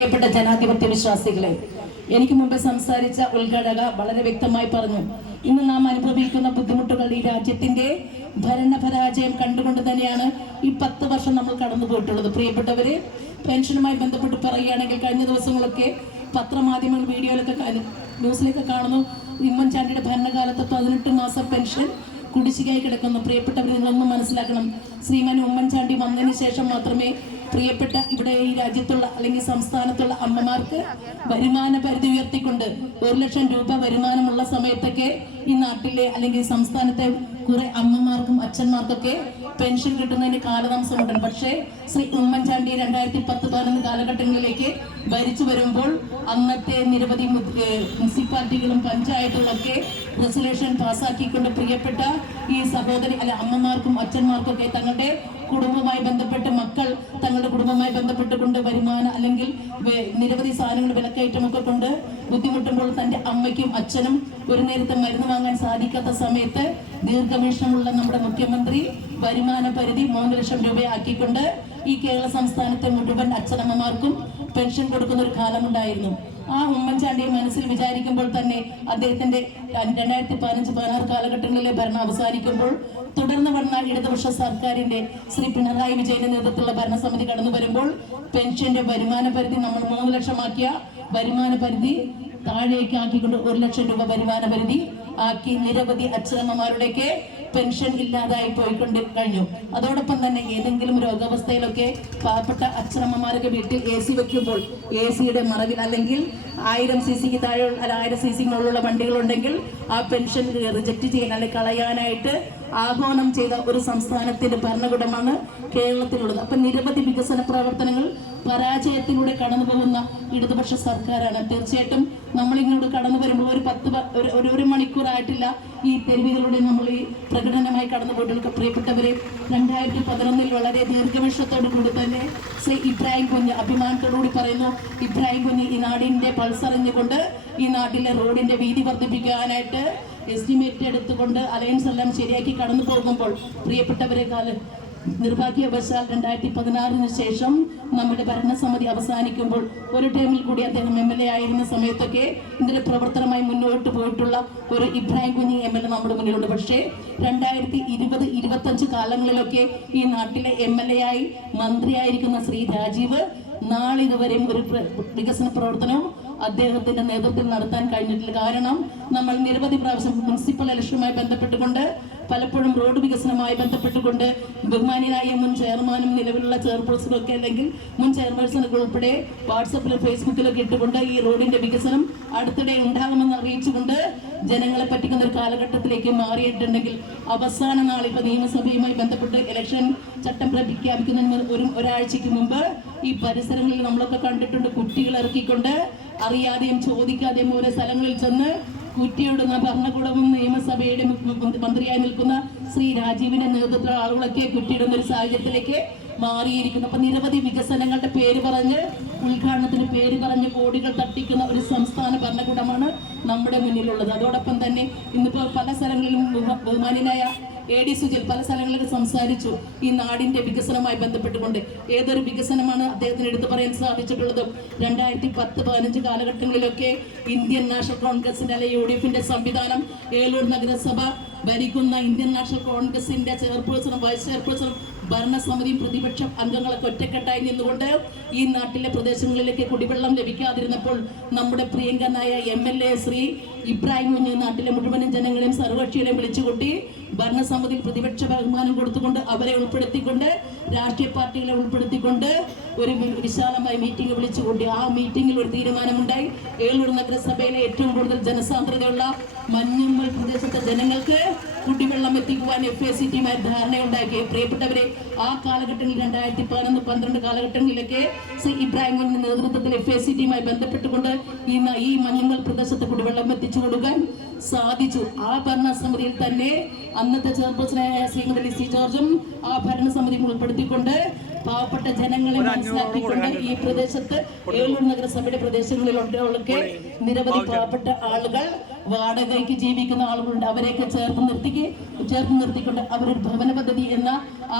പ്രിയപ്പെട്ട ജനാധിപത്യ വിശ്വാസികളെ, എനിക്ക് മുമ്പ് സംസാരിച്ച ഉദ്ഘാടക വളരെ വ്യക്തമായി പറഞ്ഞു. ഇന്ന് നാം അനുഭവിക്കുന്ന ബുദ്ധിമുട്ടുകൾ ഈ രാജ്യത്തിന്റെ ഭരണപരാജയം കണ്ടുകൊണ്ട് തന്നെയാണ് ഈ 10 വർഷം നമ്മൾ കടന്നു പോയിട്ടുള്ളത്. പ്രിയപ്പെട്ടവര്, പെൻഷനുമായി ബന്ധപ്പെട്ട് പറയുകയാണെങ്കിൽ കഴിഞ്ഞ ദിവസങ്ങളൊക്കെ പത്രമാധ്യമങ്ങൾ വീഡിയോയിലൊക്കെ ന്യൂസിലൊക്കെ കാണുന്നു, ഉമ്മൻചാണ്ടിയുടെ ഭരണകാലത്ത് 18 മാസം പെൻഷൻ കുടിശ്ശികയായി കിടക്കുന്നു. പ്രിയപ്പെട്ടവർ, നിങ്ങളൊന്നും മനസ്സിലാക്കണം, ശ്രീമാൻ ഉമ്മൻചാണ്ടി വന്നതിന് ശേഷം മാത്രമേ പ്രിയപ്പെട്ട ഇവിടെ ഈ രാജ്യത്തുള്ള അല്ലെങ്കിൽ സംസ്ഥാനത്തുള്ള അമ്മമാർക്ക് വരുമാന പരിധി ഉയർത്തിക്കൊണ്ട് 1 ലക്ഷം രൂപ വരുമാനമുള്ള സമയത്തൊക്കെ ഈ നാട്ടിലെ അല്ലെങ്കിൽ സംസ്ഥാനത്തെ കുറെ അമ്മമാർക്കും അച്ഛന്മാർക്കൊക്കെ പെൻഷൻ കിട്ടുന്നതിന് കാലതാമസമുണ്ട്. പക്ഷേ ശ്രീ ഉമ്മൻചാണ്ടി 2010-11 കാലഘട്ടങ്ങളിലേക്ക് ഭരിച്ചു വരുമ്പോൾ അന്നത്തെ നിരവധി മുനിസിപ്പാലിറ്റികളും പഞ്ചായത്തുകളൊക്കെ റെസൊല്യൂഷൻ പാസ്സാക്കിക്കൊണ്ട് പ്രിയപ്പെട്ട ഈ സഹോദരി അമ്മമാർക്കും അച്ഛന്മാർക്കും ഒക്കെ തങ്ങളുടെ കുടുംബവുമായി ബന്ധപ്പെട്ട് മക്കൾ തങ്ങളുടെ കുടുംബവുമായി ബന്ധപ്പെട്ടുകൊണ്ട് വരുമാന അല്ലെങ്കിൽ നിരവധി സാധനങ്ങൾ വിലക്കയറ്റമൊക്കെ കൊണ്ട് ബുദ്ധിമുട്ടുമ്പോൾ തന്റെ അമ്മയ്ക്കും അച്ഛനും ഒരു നേരത്തെ മരുന്ന് വാങ്ങാൻ സാധിക്കാത്ത സമയത്ത് ദീർഘവീക്ഷണമുള്ള നമ്മുടെ മുഖ്യമന്ത്രി വരുമാന പരിധി 3 ലക്ഷം രൂപയാക്കിക്കൊണ്ട് ഈ കേരള സംസ്ഥാനത്തെ മുഴുവൻ അച്ഛനമ്മമാർക്കും പെൻഷൻ കൊടുക്കുന്ന ഒരു കാലമുണ്ടായിരുന്നു. ആ ഉമ്മൻചാണ്ടിയെ മനസ്സിൽ വിചാരിക്കുമ്പോൾ തന്നെ അദ്ദേഹത്തിന്റെ 2015-16 കാലഘട്ടങ്ങളിലെ ഭരണം അവസാനിക്കുമ്പോൾ തുടർന്ന് വന്ന ഇടതുപക്ഷ സർക്കാരിന്റെ ശ്രീ പിണറായി വിജയന്റെ നേതൃത്വത്തിലുള്ള ഭരണസമിതി കടന്നു വരുമ്പോൾ പെൻഷന്റെ വരുമാന പരിധി നമ്മൾ 3 ലക്ഷമാക്കിയ വരുമാന പരിധി താഴേക്ക് ആക്കിക്കൊണ്ട് 1 ലക്ഷം രൂപ വരുമാന പരിധി ആക്കി നിരവധി അച്ഛനമ്മമാരുടെയൊക്കെ പെൻഷൻ ഇല്ലാതായി പോയിക്കൊണ്ട് കഴിഞ്ഞു. അതോടൊപ്പം തന്നെ ഏതെങ്കിലും രോഗാവസ്ഥയിലൊക്കെ പാവപ്പെട്ട അച്ഛനമ്മമാരൊക്കെ വീട്ടിൽ AC വെക്കുമ്പോൾ AC യുടെ മറവിൽ അല്ലെങ്കിൽ 1000 cc താഴെ 1000 cc മുകളിലുള്ള വണ്ടികളുണ്ടെങ്കിൽ ആ പെൻഷൻ റിജക്ട് ചെയ്യാൻ അല്ലെങ്കിൽ കളയാനായിട്ട് ആഹ്വാനം ചെയ്ത ഒരു സംസ്ഥാനത്തിന്റെ ഭരണകൂടമാണ് കേരളത്തിലുള്ളത്. അപ്പൊ നിരവധി വികസന പ്രവർത്തനങ്ങൾ പരാജയത്തിലൂടെ കടന്നു പോകുന്ന ഇടതുപക്ഷ സർക്കാരാണ്. തീർച്ചയായിട്ടും നമ്മൾ ഇങ്ങോട്ട് കടന്നു വരുമ്പോൾ ഒരു മണിക്കൂറായിട്ടില്ല ഈ തെരുവുകളിലൂടെ നമ്മൾ ഈ പ്രകടനമായി കടന്നു പോയിട്ടുള്ള പ്രിയപ്പെട്ടവരെ, 2011 വളരെ ദീർഘവീക്ഷണത്തോടു കൂടി തന്നെ ശ്രീ ഇബ്രാഹിം കുഞ്ഞ് അഭിമാനത്തോടുകൂടി പറയുന്നു, ഇബ്രാഹിം കുഞ്ഞ് ഈ നാടിന്റെ പൾസറിഞ്ഞുകൊണ്ട് ഈ നാട്ടിലെ റോഡിന്റെ വീതി വർദ്ധിപ്പിക്കാനായിട്ട് എസ്റ്റിമേറ്റ് എടുത്തുകൊണ്ട് അലയൻസ് എല്ലാം ശരിയാക്കി കടന്നു പോകുമ്പോൾ പ്രിയപ്പെട്ടവരെ നിർഭാഗ്യവശാൽ 2016 ശേഷം നമ്മുടെ ഭരണസമിതി അവസാനിക്കുമ്പോൾ ഒരു ടൈമിൽ കൂടി അദ്ദേഹം MLA ആയിരുന്ന സമയത്തൊക്കെ ഇതിന്റെ പ്രവർത്തനമായി മുന്നോട്ട് പോയിട്ടുള്ള ഒരു ഇബ്രാഹിം കുഞ്ഞി MLA നമ്മുടെ മുന്നിലുണ്ട്. പക്ഷേ 2020-25 കാലങ്ങളിലൊക്കെ ഈ നാട്ടിലെ MLA ആയി മന്ത്രിയായിരിക്കുന്ന ശ്രീ രാജീവ് നാളിതുവരെയും ഒരു വികസന പ്രവർത്തനവും അദ്ദേഹത്തിന്റെ നേതൃത്വത്തിൽ നടത്താൻ കഴിഞ്ഞിട്ടില്ല. കാരണം നമ്മൾ നിരവധി പ്രാവശ്യം മുനിസിപ്പൽ ഇലക്ഷനുമായി ബന്ധപ്പെട്ടുകൊണ്ട് പലപ്പോഴും റോഡ് വികസനവുമായി ബന്ധപ്പെട്ടുകൊണ്ട് ബഹുമാനിയായ മുൻ ചെയർമാനും നിലവിലുള്ള ചെയർപേഴ്സണും ഒക്കെ അല്ലെങ്കിൽ മുൻ ചെയർപേഴ്സണുകൾ ഉൾപ്പെടെ വാട്സപ്പിലും ഫേസ്ബുക്കിലൊക്കെ ഇട്ടുകൊണ്ട് ഈ റോഡിന്റെ വികസനം അടുത്തിടെ ഉണ്ടാകുമെന്ന് അറിയിച്ചുകൊണ്ട് ജനങ്ങളെ പറ്റിക്കുന്ന ഒരു കാലഘട്ടത്തിലേക്ക് മാറിയിട്ടുണ്ടെങ്കിൽ അവസാന നാൾ ഇപ്പൊ നിയമസഭയുമായി ബന്ധപ്പെട്ട് ഇലക്ഷൻ ചട്ടം പ്രഖ്യാപിക്കുന്നതിന് ഒരാഴ്ചക്ക് മുമ്പ് ഈ പരിസരങ്ങളിൽ നമ്മളൊക്കെ കണ്ടിട്ടുണ്ട്, കുട്ടികൾ ഇറക്കിക്കൊണ്ട് അറിയാതെയും ചോദിക്കാതെയും ഓരോ സ്ഥലങ്ങളിൽ ചെന്ന് കുറ്റിയിടുന്ന ഭരണകൂടവും നിയമസഭയുടെ മന്ത്രിയായി നിൽക്കുന്ന ശ്രീ രാജീവിന്റെ നേതൃത്വ ആളുകളൊക്കെ കുറ്റിയിടുന്ന ഒരു സാഹചര്യത്തിലേക്ക് മാറിയിരിക്കുന്നു. അപ്പൊ നിരവധി വികസനങ്ങളുടെ പേര് പറഞ്ഞ് ഉദ്ഘാടനത്തിന് പേര് പറഞ്ഞ് കോടികൾ തട്ടിക്കുന്ന ഒരു സംസ്ഥാന ഭരണകൂടമാണ് നമ്മുടെ മുന്നിലുള്ളത്. അതോടൊപ്പം തന്നെ ഇന്നിപ്പോ പല സ്ഥലങ്ങളിലും ബഹുമാന്യനായ AD സുജിൽ പല സ്ഥലങ്ങളിലൊക്കെ സംസാരിച്ചു ഈ നാടിന്റെ വികസനവുമായി ബന്ധപ്പെട്ടുകൊണ്ട്. ഏതൊരു വികസനമാണ് അദ്ദേഹത്തിന് എടുത്തു പറയാൻ സാധിച്ചിട്ടുള്ളത്? 2010-15 കാലഘട്ടങ്ങളിലൊക്കെ ഇന്ത്യൻ നാഷണൽ കോൺഗ്രസിന്റെ അല്ലെങ്കിൽ UDFന്റെ സംവിധാനം ഏലൂർ നഗരസഭ ഭരിക്കുന്ന ഇന്ത്യൻ നാഷണൽ കോൺഗ്രസിന്റെ ചെയർപേഴ്സണും വൈസ് ചെയർപേഴ്സണും ഭരണസമിതിയും പ്രതിപക്ഷ അംഗങ്ങളൊക്കെ ഒറ്റക്കെട്ടായി നിന്നുകൊണ്ട് ഈ നാട്ടിലെ പ്രദേശങ്ങളിലേക്ക് കുടിവെള്ളം ലഭിക്കാതിരുന്നപ്പോൾ നമ്മുടെ പ്രിയങ്കനായ MLA ശ്രീ ഇബ്രാഹിം കുഞ്ഞ് നാട്ടിലെ മുഴുവൻ ജനങ്ങളെയും സർവകക്ഷികളെയും വിളിച്ചുകൂട്ടി ഭരണസമിതിയിൽ പ്രതിപക്ഷ ബഹുമാനം കൊടുത്തുകൊണ്ട് അവരെ ഉൾപ്പെടുത്തിക്കൊണ്ട് രാഷ്ട്രീയ പാർട്ടികളെ ഉൾപ്പെടുത്തിക്കൊണ്ട് ഒരു വിശാലമായ മീറ്റിംഗ് വിളിച്ചുകൂട്ടി. ആ മീറ്റിംഗിൽ ഒരു തീരുമാനമുണ്ടായി. ഏലൂർ നഗരസഭയിലെ ഏറ്റവും കൂടുതൽ ജനസാന്ദ്രതയുള്ള മഞ്ഞുമ്മൽ പ്രദേശത്തെ ജനങ്ങൾക്ക് കുടിവെള്ളം എത്തിക്കുവാൻ FACTയുമായി ധാരണയുണ്ടാക്കി. പ്രിയപ്പെട്ടവരെ, ആ കാലഘട്ടങ്ങളിൽ 2011-12 കാലഘട്ടങ്ങളിലൊക്കെ ശ്രീ ഇബ്രാഹിം കുഞ്ഞിന്റെ നേതൃത്വത്തിൽ FACTയുമായി ബന്ധപ്പെട്ടുകൊണ്ട് ഈ മഞ്ഞുമ്മൽ പ്രദേശത്ത് കുടിവെള്ളം എത്തിച്ചു കൊടുക്കാൻ സാധിച്ചു. ആ ഭരണസമിതിയിൽ തന്നെ അന്നത്തെ ചെയർപേഴ്സണായ ശ്രീമതി ലിസി ജോർജും ആ ഭരണസമിതിയും ഉൾപ്പെടുത്തിക്കൊണ്ട് പാവപ്പെട്ട ജനങ്ങളെ മനസ്സിലാക്കിക്കൊണ്ട് ഈ പ്രദേശത്ത് ഏലൂർ നഗരസഭയുടെ പ്രദേശങ്ങളിലൊക്കെ നിരവധി പാവപ്പെട്ട ആളുകൾ വാടകയ്ക്ക് ജീവിക്കുന്ന ആളുകളുണ്ട്. അവരെയൊക്കെ ചേർത്ത് നിർത്തിക്കൊണ്ട് അവരൊരു ഭവന പദ്ധതി എന്ന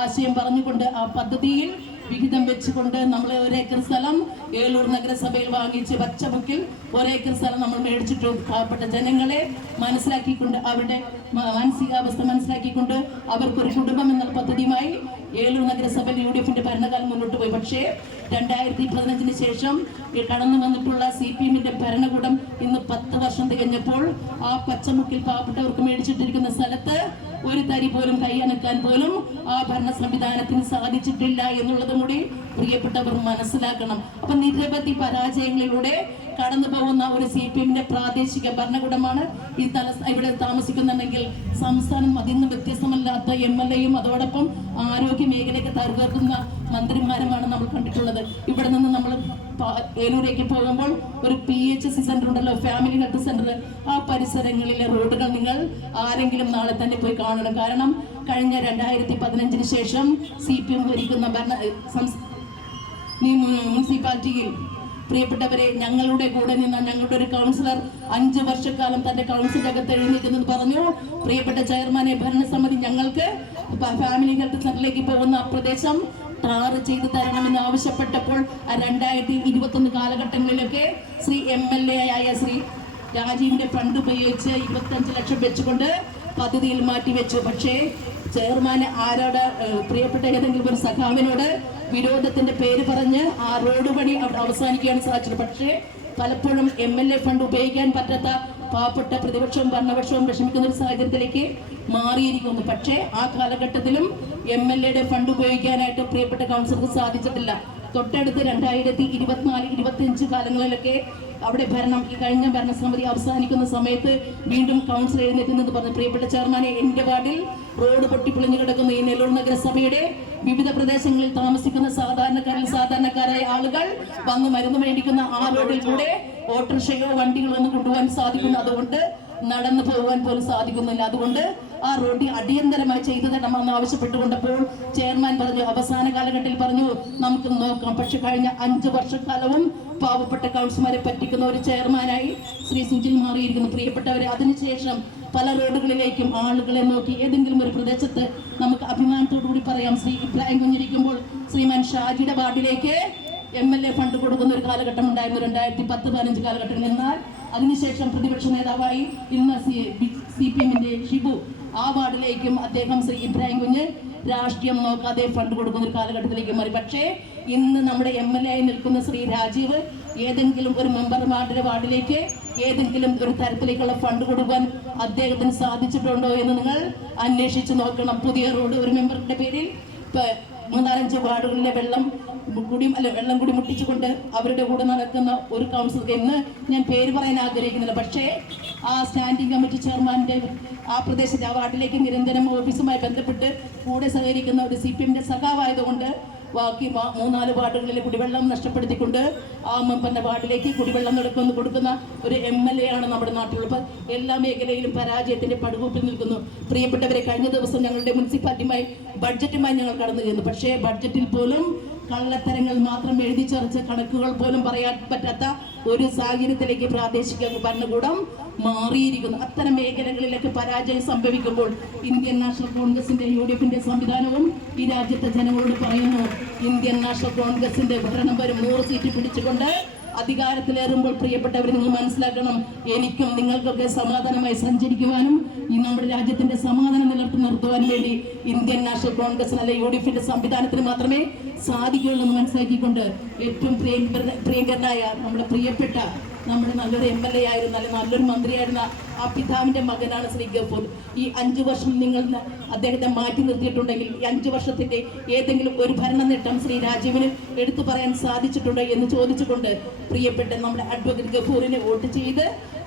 ആശയം പറഞ്ഞുകൊണ്ട് ആ പദ്ധതിയിൽ വിഹിതം വെച്ചുകൊണ്ട് നമ്മൾ 1 ഏക്കർ സ്ഥലം ഏലൂർ നഗരസഭയിൽ വാങ്ങിച്ച് പച്ചബുക്കിൽ 1 ഏക്കർ സ്ഥലം നമ്മൾ മേടിച്ചിട്ടു. പാവപ്പെട്ട ജനങ്ങളെ മനസ്സിലാക്കിക്കൊണ്ട് അവരുടെ മാനസികാവസ്ഥ മനസ്സിലാക്കിക്കൊണ്ട് അവർക്കൊരു കുടുംബം എന്ന പദ്ധതിയുമായി ഏലൂർ നഗരസഭയിൽ UDFന്റെ ഭരണകാലം മുന്നോട്ട് പോയി. പക്ഷേ 2015 ശേഷം കടന്നു വന്നിട്ടുള്ള CPMന്റെ ഭരണകൂടം ഇന്ന് 10 വർഷം തികഞ്ഞപ്പോൾ ആ പച്ചമുക്കിൽ പാവപ്പെട്ടവർക്ക് മേടിച്ചിട്ടിരിക്കുന്ന സ്ഥലത്ത് ഒരു തരി പോലും കൈയനക്കാൻ പോലും ആ ഭരണ സംവിധാനത്തിന് സാധിച്ചിട്ടില്ല എന്നുള്ളതും കൂടി പ്രിയപ്പെട്ടവർ മനസ്സിലാക്കണം. അപ്പൊ നിരവധി പരാജയങ്ങളിലൂടെ കടന്നു പോകുന്ന ഒരു CPMന്റെ പ്രാദേശിക ഭരണകൂടമാണ് ഇവിടെ താമസിക്കുന്നുണ്ടെങ്കിൽ സംസ്ഥാനം അതിൽ വ്യത്യസ്തമല്ലാത്ത MLAയും അതോടൊപ്പം ആരോഗ്യ മേഖലയ്ക്ക് തകർക്കുന്ന മന്ത്രിമാരുമാണ് നമ്മൾ കണ്ടിട്ടുള്ളത്. ഇവിടെ നിന്ന് നമ്മൾ ഏലൂരേക്ക് പോകുമ്പോൾ ഒരു PHC സെന്റർ ഉണ്ടല്ലോ, ഫാമിലി ഹെൽത്ത് സെന്റർ, ആ പരിസരങ്ങളിലെ റോഡുകൾ നിങ്ങൾ ആരെങ്കിലും നാളെ തന്നെ പോയി കാണണം. കാരണം കഴിഞ്ഞ 2015 ശേഷം CPM ഭരിക്കുന്ന മുനിസിപ്പാലിറ്റിയിൽ പ്രിയപ്പെട്ടവരെ ഞങ്ങളുടെ കൂടെ നിന്ന ഞങ്ങളുടെ ഒരു കൗൺസിലർ 5 വർഷക്കാലം തന്റെ കൗൺസിലിന്റെ അകത്ത് എഴുന്നേറ്റെന്ന് പറഞ്ഞു. പ്രിയപ്പെട്ട ചെയർമാനെ, ഭരണസമിതി ഞങ്ങൾക്ക് ഫാമിലി ഹെൽത്ത് സെന്ററിലേക്ക് പോകുന്ന ആ പ്രദേശം ടാർ ചെയ്തു തരണമെന്ന് ആവശ്യപ്പെട്ടപ്പോൾ 2021 കാലഘട്ടങ്ങളിലൊക്കെ ശ്രീ MLA ആയ ശ്രീ രാജീവിന്റെ ഫണ്ട് ഉപയോഗിച്ച് 25 ലക്ഷം വെച്ചുകൊണ്ട് പദ്ധതിയിൽ മാറ്റിവെച്ചു. പക്ഷേ ചെയർമാൻ ആരോട്, പ്രിയപ്പെട്ട ഏതെങ്കിലും ഒരു സഖാവിനോട് വിരോധത്തിന്റെ പേര് പറഞ്ഞ് ആ റോഡ് പണി അവിടെ അവസാനിക്കാൻ സാധിച്ചു. പക്ഷേ പലപ്പോഴും MLA ഫണ്ട് ഉപയോഗിക്കാൻ പറ്റാത്ത പാവപ്പെട്ട പ്രതിപക്ഷവും ഭരണപക്ഷവും വിഷമിക്കുന്ന ഒരു സാഹചര്യത്തിലേക്ക് മാറിയിരിക്കുന്നു. പക്ഷേ ആ കാലഘട്ടത്തിലും MLAയുടെ ഫണ്ട് ഉപയോഗിക്കാനായിട്ട് പ്രിയപ്പെട്ട കൗൺസിലർക്ക് സാധിച്ചിട്ടില്ല. തൊട്ടടുത്ത് 2024-25 കാലങ്ങളിലൊക്കെ അവിടെ ഭരണം, ഈ കഴിഞ്ഞ ഭരണസമിതി അവസാനിക്കുന്ന സമയത്ത് വീണ്ടും കൗൺസിൽ എഴുന്നേറ്റെന്ന് പറഞ്ഞു. പ്രിയപ്പെട്ട ചെയർമാനെ, എൻ്റെ വാർഡിൽ റോഡ് പൊട്ടിപ്പൊളിഞ്ഞു കിടക്കുന്ന ഈ നെല്ലൂർ നഗരസഭയുടെ വിവിധ പ്രദേശങ്ങളിൽ താമസിക്കുന്ന സാധാരണക്കാരായ ആളുകൾ വന്ന് മരുന്ന് മേടിക്കുന്ന ആ റോഡിൽ കൂടെ ഓട്ടോറിക്ഷയോ വണ്ടികളോ ഒന്നും കൊണ്ടുപോകാൻ സാധിക്കുന്നു. അതുകൊണ്ട് നടന്നു പോകാൻ പോലും സാധിക്കുന്നില്ല. അതുകൊണ്ട് ആ റോഡ് അടിയന്തരമായി ചെയ്തു തരണമെന്ന് ആവശ്യപ്പെട്ടുകൊണ്ടപ്പോൾ ചെയർമാൻ പറഞ്ഞു, അവസാന കാലഘട്ടത്തിൽ പറഞ്ഞു നമുക്ക് നോക്കാം. പക്ഷെ കഴിഞ്ഞ 5 വർഷക്കാലവും പാവപ്പെട്ട കൗൺസിലർമാരെ പറ്റിക്കുന്ന ഒരു ചെയർമാനായി ശ്രീ സുജിൽ മാറിയിരിക്കുന്നു. പ്രിയപ്പെട്ടവരെ, അതിനുശേഷം പല റോഡുകളിലേക്കും ആളുകളെ നോക്കി ഏതെങ്കിലും ഒരു പ്രദേശത്ത് നമുക്ക് അഭിമാനത്തോടു കൂടി പറയാം, ശ്രീ ഇബ്രാഹിം കുഞ്ഞിരിക്കുമ്പോൾ ശ്രീമാൻ ഷാജിയുടെ വാർഡിലേക്ക് MLA ഫണ്ട് കൊടുക്കുന്ന ഒരു കാലഘട്ടം ഉണ്ടായിരുന്നു 2010-15 കാലഘട്ടത്തിൽ. എന്നാൽ അതിനുശേഷം പ്രതിപക്ഷ നേതാവായി ഇന്ന് CPMന്റെ ഷിബു ആ വാർഡിലേക്കും അദ്ദേഹം ശ്രീ ഇബ്രാഹിം കുഞ്ഞ് രാഷ്ട്രീയം നോക്കാതെ ഫണ്ട് കൊടുക്കുന്ന ഒരു കാലഘട്ടത്തിലേക്ക് മാറി. പക്ഷേ ഇന്ന് നമ്മുടെ MLA ആയി നിൽക്കുന്ന ശ്രീ രാജീവ് ഏതെങ്കിലും ഒരു മെമ്പർമാരുടെ വാർഡിലേക്ക് ഏതെങ്കിലും ഒരു തരത്തിലേക്കുള്ള ഫണ്ട് കൊടുക്കാൻ അദ്ദേഹത്തിന് സാധിച്ചിട്ടുണ്ടോ എന്ന് നിങ്ങൾ അന്വേഷിച്ച് നോക്കണം. പുതിയ റോഡ് ഒരു മെമ്പറുടെ പേരിൽ 3-4 വാർഡുകളിലെ വെള്ളം കൂടി മുട്ടിച്ചുകൊണ്ട് അവരുടെ കൂടെ നടക്കുന്ന ഒരു കൗൺസിലർക്ക് ഇന്ന് ഞാൻ പേര് പറയാൻ ആഗ്രഹിക്കുന്നില്ല. പക്ഷേ ആ സ്റ്റാൻഡിംഗ് കമ്മിറ്റി ചെയർമാൻ്റെ ആ പ്രദേശത്തെ ആ വാർഡിലേക്ക് നിരന്തരം ഓഫീസുമായി ബന്ധപ്പെട്ട് കൂടെ സഹകരിക്കുന്ന ഒരു CPMന്റെ സഖാവായതുകൊണ്ട് ബാക്കി 3-4 വാർഡുകളിലെ കുടിവെള്ളം നഷ്ടപ്പെടുത്തിക്കൊണ്ട് ആ മെമ്പറിന്റെ വാർഡിലേക്ക് കുടിവെള്ളം കൊടുക്കുന്ന ഒരു MLA ആണ് നമ്മുടെ നാട്ടിലുള്ളത്. എല്ലാ മേഖലയിലും പരാജയത്തിന്റെ പടുകൂപ്പിൽ നിൽക്കുന്നു. പ്രിയപ്പെട്ടവരെ, കഴിഞ്ഞ ദിവസം ഞങ്ങളുടെ മുനിസിപ്പാലിറ്റിയുമായി ബഡ്ജറ്റുമായി ഞങ്ങൾ കടന്നു ചെന്നു. പക്ഷേ ബഡ്ജറ്റിൽ പോലും കള്ളത്തരങ്ങൾ മാത്രം എഴുതി ചേർച്ച കണക്കുകൾ പോലും പറയാൻ പറ്റാത്ത ഒരു സാഹചര്യത്തിലേക്ക് പ്രാദേശിക ഭരണകൂടം മാറിയിരിക്കുന്നു. അത്തരം മേഖലകളിലൊക്കെ പരാജയം സംഭവിക്കുമ്പോൾ ഇന്ത്യൻ നാഷണൽ കോൺഗ്രസിന്റെ UDFന്റെ സംവിധാനവും ഈ രാജ്യത്തെ ജനങ്ങളോട് പറയുന്നു, ഇന്ത്യൻ നാഷണൽ കോൺഗ്രസിന്റെ ഭരണം വരും 100 സീറ്റ് പിടിച്ചുകൊണ്ട് അധികാരത്തിലേറുമ്പോൾ പ്രിയപ്പെട്ടവർ നിങ്ങൾ മനസ്സിലാക്കണം, എനിക്കും നിങ്ങൾക്കൊക്കെ സമാധാനമായി സഞ്ചരിക്കുവാനും ഈ നമ്മുടെ രാജ്യത്തിന്റെ സമാധാനം നിർത്തുവാൻ വേണ്ടി ഇന്ത്യൻ നാഷണൽ കോൺഗ്രസിന് അല്ലെ UDFന്റെ സംവിധാനത്തിന് മാത്രമേ സാധിക്കുകയുള്ളൂ എന്ന് മനസ്സിലാക്കിക്കൊണ്ട് ഏറ്റവും പ്രിയങ്കരനായ നമ്മുടെ പ്രിയപ്പെട്ട നമ്മുടെ നല്ലൊരു MLA ആയിരുന്ന നല്ലൊരു മന്ത്രിയായിരുന്ന ആ പിതാവിന്റെ മകനാണ് ശ്രീ ഗഫൂർ. ഈ 5 വർഷം നിങ്ങൾ അദ്ദേഹത്തെ മാറ്റി നിർത്തിയിട്ടുണ്ടെങ്കിൽ ഈ 5 വർഷത്തിന്റെ ഏതെങ്കിലും ഒരു ഭരണ നേട്ടം ശ്രീ രാജീവിന് എടുത്തു പറയാൻ സാധിച്ചിട്ടുണ്ടോ എന്ന് ചോദിച്ചുകൊണ്ട് പ്രിയപ്പെട്ട നമ്മുടെ അഡ്വക്കേറ്റ് ഗഫൂറിനെ വോട്ട് ചെയ്ത്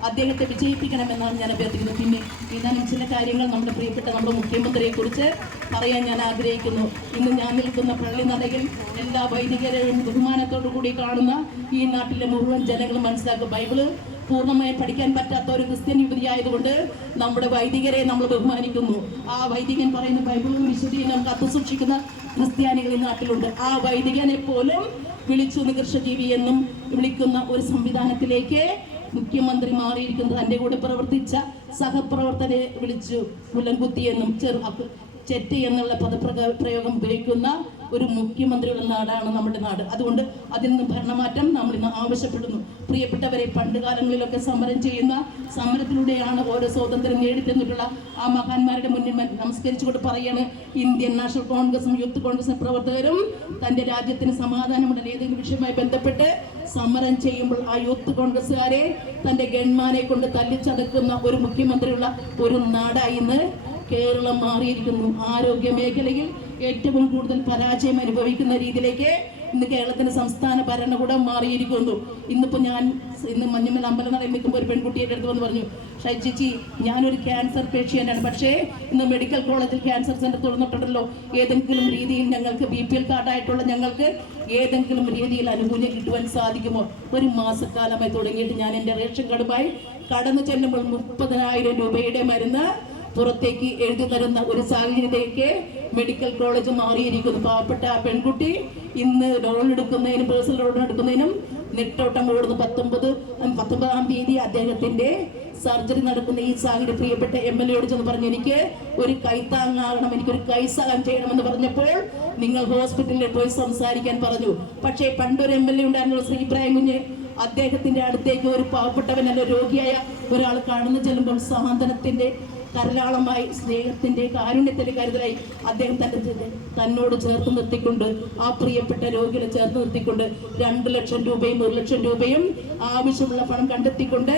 അദ്ദേഹത്തെ വിജയിപ്പിക്കണമെന്നാണ് ഞാൻ അഭ്യർത്ഥിക്കുന്നത്. പിന്നെ ഏതാനും ചില കാര്യങ്ങൾ നമ്മുടെ പ്രിയപ്പെട്ട നമ്മുടെ മുഖ്യമന്ത്രിയെ കുറിച്ച് പറയാൻ ഞാൻ ആഗ്രഹിക്കുന്നു. ഇന്ന് ഞാൻ നിൽക്കുന്ന പള്ളിനടയിൽ എല്ലാ വൈദികരെയും ബഹുമാനത്തോടു കൂടി കാണുന്ന ഈ നാട്ടിലെ മുഴുവൻ ജനങ്ങളും മനസ്സിലാക്കും, ബൈബിള് പൂർണ്ണമായി പഠിക്കാൻ പറ്റാത്ത ഒരു ക്രിസ്ത്യൻ യുവതിയായതുകൊണ്ട് നമ്മുടെ വൈദികരെ നമ്മൾ ബഹുമാനിക്കുന്നു. ആ വൈദികൻ പറയുന്ന ബൈബിളും വിശുദ്ധിയും കാത്തു സൂക്ഷിക്കുന്ന ക്രിസ്ത്യാനികൾ ഈ നാട്ടിലുണ്ട്. ആ വൈദികനെ പോലും വിളിച്ചു നികർഷജീവി എന്നും വിളിക്കുന്ന ഒരു സംവിധാനത്തിലേക്ക് മുഖ്യമന്ത്രി മാറിയിരിക്കുന്നത്. തൻ്റെ കൂടെ പ്രവർത്തിച്ച സഹപ്രവർത്തകരെ വിളിച്ചു കുലംകുത്തി എന്നും ചെറ്റ് എന്നുള്ള പദപ്രയോഗം ഉപയോഗിക്കുന്ന ഒരു മുഖ്യമന്ത്രിയുള്ള നാടാണ് നമ്മുടെ നാട്. അതുകൊണ്ട് അതിൽ നിന്ന് ഭരണമാറ്റം നമ്മൾ ഇന്ന് ആവശ്യപ്പെടുന്നു. പ്രിയപ്പെട്ടവരെ, പണ്ട് കാലങ്ങളിലൊക്കെ സമരം ചെയ്യുന്ന സമരത്തിലൂടെയാണ് ഓരോ സ്വാതന്ത്ര്യം നേടിത്തന്നിട്ടുള്ള ആ മഹാന്മാരുടെ മുന്നിൽ നമസ്കരിച്ചുകൊണ്ട് പറയാണ്, ഇന്ത്യൻ നാഷണൽ കോൺഗ്രസും യൂത്ത് കോൺഗ്രസ് പ്രവർത്തകരും തൻ്റെ രാജ്യത്തിന് സമാധാനമുള്ള ഏതെങ്കിലും വിഷയവുമായി ബന്ധപ്പെട്ട് സമരം ചെയ്യുമ്പോൾ ആ യൂത്ത് കോൺഗ്രസ്സുകാരെ തൻ്റെ ഗൺമാനെ കൊണ്ട് തല്ലിച്ചതക്കുന്ന ഒരു മുഖ്യമന്ത്രിയുള്ള ഒരു നാടായി ഇന്ന് കേരളം മാറിയിരിക്കുന്നു. ആരോഗ്യ മേഖലയിൽ ഏറ്റവും കൂടുതൽ പരാജയം അനുഭവിക്കുന്ന രീതിയിലേക്ക് ഇന്ന് കേരളത്തിന്റെ സംസ്ഥാന ഭരണകൂടം മാറിയിരിക്കുന്നു. ഇന്ന് മഞ്ഞമ്മൽ അമ്പലനടയിൽ നിൽക്കുമ്പോൾ ഒരു പെൺകുട്ടിയുടെ അടുത്ത് വന്ന് പറഞ്ഞു, ഷൈജിച്ചി, ഞാനൊരു ക്യാൻസർ പേഷ്യൻ്റാണ്, പക്ഷേ ഇന്ന് മെഡിക്കൽ കോളേജിൽ ക്യാൻസർ സെന്റർ തുറന്നിട്ടുണ്ടല്ലോ, ഏതെങ്കിലും രീതിയിൽ ഞങ്ങൾക്ക് BPL കാർഡായിട്ടുള്ള ഞങ്ങൾക്ക് ഏതെങ്കിലും രീതിയിൽ ആനുകൂല്യം കിട്ടുവാൻ സാധിക്കുമോ? ഒരു മാസക്കാലമായി തുടങ്ങിയിട്ട് ഞാൻ എൻ്റെ റേഷൻ കാർഡുമായി കടന്നു ചെല്ലുമ്പോൾ 30,000 രൂപയുടെ മരുന്ന് പുറത്തേക്ക് എഴുതി തരുന്ന ഒരു സാഹചര്യത്തിലേക്ക് മെഡിക്കൽ കോളേജ് മാറിയിരിക്കുന്നു. പാവപ്പെട്ട ആ പെൺകുട്ടി ഇന്ന് ലോൺ എടുക്കുന്നതിനും പേഴ്സണൽ ലോൺ എടുക്കുന്നതിനും നെട്ടോട്ടം ഓടുന്നു. 19-ാം തീയതി അദ്ദേഹത്തിന്റെ സർജറി നടക്കുന്ന ഈ സാഹചര്യം പ്രിയപ്പെട്ട MLA ചെന്ന് പറഞ്ഞു, എനിക്ക് ഒരു കൈത്താങ്ങാകണം, എനിക്കൊരു കൈസഹായം ചെയ്യണമെന്ന് പറഞ്ഞപ്പോൾ നിങ്ങൾ ഹോസ്പിറ്റലിൽ പോയി സംസാരിക്കാൻ പറഞ്ഞു. പക്ഷേ പണ്ടൊരു MLA ഉണ്ടായിരുന്ന ശ്രീ ഇബ്രാഹിം കുഞ്ഞ്, അദ്ദേഹത്തിന്റെ അടുത്തേക്ക് ഒരു പാവപ്പെട്ടവനല്ല രോഗിയായ ഒരാൾ കടന്നു ചെല്ലുമ്പോൾ സാന്ത്വനത്തിന്റെ കരലാളമായി, സ്നേഹത്തിന്റെ കാരുണ്യത്തിന്റെ കരുതലായി അദ്ദേഹം തന്നോട് ചേർത്ത് നിർത്തിക്കൊണ്ട്, ആ പ്രിയപ്പെട്ട രോഗികളെ ചേർത്ത് നിർത്തിക്കൊണ്ട് 2 ലക്ഷം രൂപയും 1 ലക്ഷം രൂപയും ആവശ്യമുള്ള പണം കണ്ടെത്തിക്കൊണ്ട്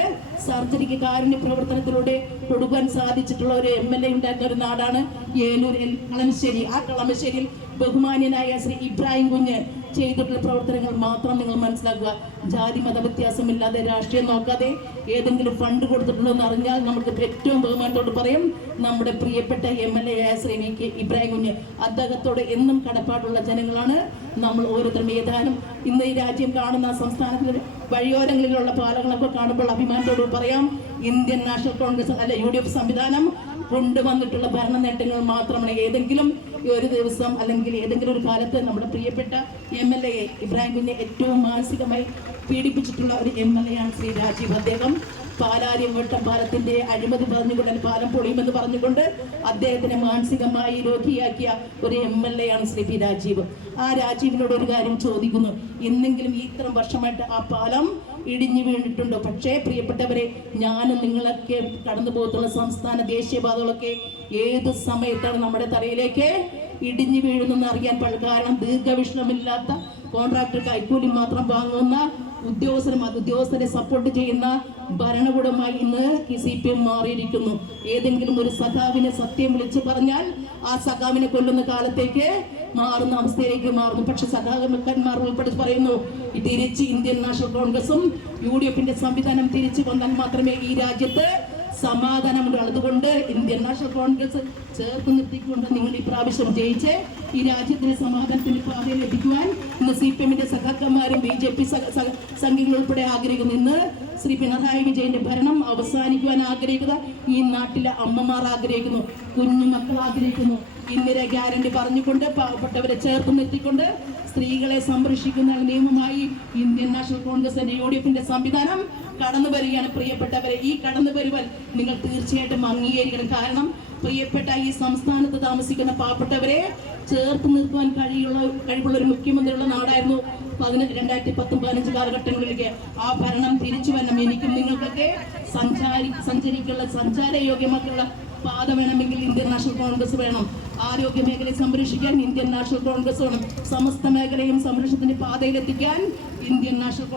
സർജറിക്ക് കാരുണ്യ പ്രവർത്തനത്തിലൂടെ കൊടുക്കാൻ സാധിച്ചിട്ടുള്ള ഒരു MLA ഉണ്ടായിരുന്ന ഒരു നാടാണ് ഏലൂർ കളമശ്ശേരി. ആ കളമശ്ശേരിയിൽ ബഹുമാന്യനായ ശ്രീ ഇബ്രാഹിം കുഞ്ഞ് ചെയ്തിട്ടുള്ള പ്രവർത്തനങ്ങൾ മാത്രം നിങ്ങൾ മനസ്സിലാക്കുക. ജാതി മത വ്യത്യാസമില്ലാതെ, രാഷ്ട്രീയം നോക്കാതെ ഏതെങ്കിലും ഫണ്ട് കൊടുത്തിട്ടുണ്ടോ എന്ന് അറിഞ്ഞാൽ നമുക്ക് ഏറ്റവും ബഹുമാനത്തോട് പറയും, നമ്മുടെ പ്രിയപ്പെട്ട MLA ആയ ശ്രീ ഇബ്രാഹിം കുഞ്ഞ്. അദ്ദേഹത്തോട് എന്നും കടപ്പാടുള്ള ജനങ്ങളാണ് നമ്മൾ ഓരോരുത്തരും. ഏതാനും ഇന്ന് ഈ രാജ്യം കാണുന്ന സംസ്ഥാനത്തിലെ വഴിയോരങ്ങളിലുള്ള പാലങ്ങളൊക്കെ കാണുമ്പോൾ അഭിമാനത്തോട് പറയാം, ഇന്ത്യൻ നാഷണൽ കോൺഗ്രസ് അല്ല UDF സംവിധാനം കൊണ്ടുവന്നിട്ടുള്ള ഭരണ നേട്ടങ്ങൾ മാത്രമാണ്. ഏതെങ്കിലും ഒരു ദിവസം അല്ലെങ്കിൽ ഏതെങ്കിലും ഒരു കാലത്ത് നമ്മുടെ പ്രിയപ്പെട്ട MLA ഇബ്രാഹിം കുഞ്ഞിനെ ഏറ്റവും മാനസികമായി പീഡിപ്പിച്ചിട്ടുള്ള ഒരു MLA ആണ് ശ്രീ രാജീവ്. അദ്ദേഹം പാലാരിവട്ടം പാലത്തിന്റെ അഴിമതി പറഞ്ഞുകൊണ്ട് പാലം പൊളിയുമെന്ന് പറഞ്ഞുകൊണ്ട് അദ്ദേഹത്തിനെ മാനസികമായി രോഗിയാക്കിയ ഒരു MLA ആണ് ശ്രീ പി രാജീവ്. ആ രാജീവിനോട് ഒരു കാര്യം ചോദിക്കുന്നു, എന്നെങ്കിലും ഇത്രയും വർഷമായിട്ട് ആ പാലം ഇടിഞ്ഞു വീണിട്ടുണ്ടോ? പക്ഷേ പ്രിയപ്പെട്ടവരെ, ഞാനും നിങ്ങളൊക്കെ കടന്നു പോകത്തുള്ള സംസ്ഥാന ദേശീയപാതകളൊക്കെ ഏത് സമയത്താണ് നമ്മുടെ തലയിലേക്ക് ഇടിഞ്ഞു വീഴുന്നെന്ന് അറിയാൻ പാടില്ല. കാരണം ദീർഘവീക്ഷണമില്ലാത്ത കോൺട്രാക്ടർ കൈക്കൂലി മാത്രം വാങ്ങുന്ന ഉദ്യോഗസ്ഥരെ സപ്പോർട്ട് ചെയ്യുന്ന ഭരണകൂടമായി ഇന്ന് ഈ CPM മാറിയിരിക്കുന്നു. ഏതെങ്കിലും ഒരു സഖാവിനെ സത്യം വിളിച്ച് പറഞ്ഞാൽ ആ സഖാവിനെ കൊല്ലുന്ന കാലത്തേക്ക് മാറുന്ന അവസ്ഥയിലേക്ക് മാറുന്നു. പക്ഷെ സഖാക്കന്മാർ ഉൾപ്പെടെ പറയുന്നു, തിരിച്ച് ഇന്ത്യൻ നാഷണൽ കോൺഗ്രസും UDF സംവിധാനം തിരിച്ചു വന്നാൽ മാത്രമേ ഈ രാജ്യത്ത് സമാധാനമുണ്ട്. അതുകൊണ്ട് ഇന്ത്യൻ നാഷണൽ കോൺഗ്രസ് ചേർത്ത് നിർത്തിക്കൊണ്ട് നിങ്ങൾ ഈ പ്രാവശ്യം ജയിച്ച് ഈ രാജ്യത്തിന് സമാധാനത്തിന് പാതയിൽ എത്തിക്കുവാൻ ഇന്ന് CPM സഖാക്കന്മാരും BJP സംഘങ്ങൾ ഉൾപ്പെടെ ആഗ്രഹിക്കുന്നു. ഇന്ന് ശ്രീ പിണറായി വിജയന്റെ ഭരണം അവസാനിക്കുവാൻ ആഗ്രഹിക്കുന്ന ഈ നാട്ടിലെ അമ്മമാർ ആഗ്രഹിക്കുന്നു, കുഞ്ഞുമക്കൾ ആഗ്രഹിക്കുന്നു. ഇന്ദിര ഗ്യാരണ്ടി പറഞ്ഞുകൊണ്ട് പാവപ്പെട്ടവരെ ചേർത്ത് നിർത്തിക്കൊണ്ട് സ്ത്രീകളെ സംരക്ഷിക്കുന്ന നിയമമായി ഇന്ത്യൻ നാഷണൽ കോൺഗ്രസ് UDF സംവിധാനം കടന്നു വരികയാണ്. പ്രിയപ്പെട്ടവരെ, ഈ കടന്നു വരുവാൻ നിങ്ങൾ തീർച്ചയായിട്ടും അംഗീകരിക്കണം. കാരണം പ്രിയപ്പെട്ട ഈ സംസ്ഥാനത്ത് താമസിക്കുന്ന പാവപ്പെട്ടവരെ ചേർത്ത് നിർത്തുവാൻ കഴിവുള്ള ഒരു മുഖ്യമന്ത്രിയുള്ള നാടായിരുന്നു 2010-15 കാലഘട്ടങ്ങളിലേക്ക്. ആ ഭരണം തിരിച്ചു വരണം. എനിക്കും നിങ്ങൾക്കൊക്കെ സഞ്ചരിക്കുള്ള സഞ്ചാരയോഗ്യമായിട്ടുള്ള പാത വേണമെങ്കിൽ ഇന്ത്യൻ നാഷണൽ കോൺഗ്രസ് വേണം. ആരോഗ്യ മേഖലയെ സംരക്ഷിക്കാൻ ഇന്ത്യൻ നാഷണൽ കോൺഗ്രസ് വേണം. സമസ്ത മേഖലയും സംരക്ഷണത്തിന്റെ പാതയിലെത്തിക്കാൻ ഇന്ത്യൻ നാഷണൽ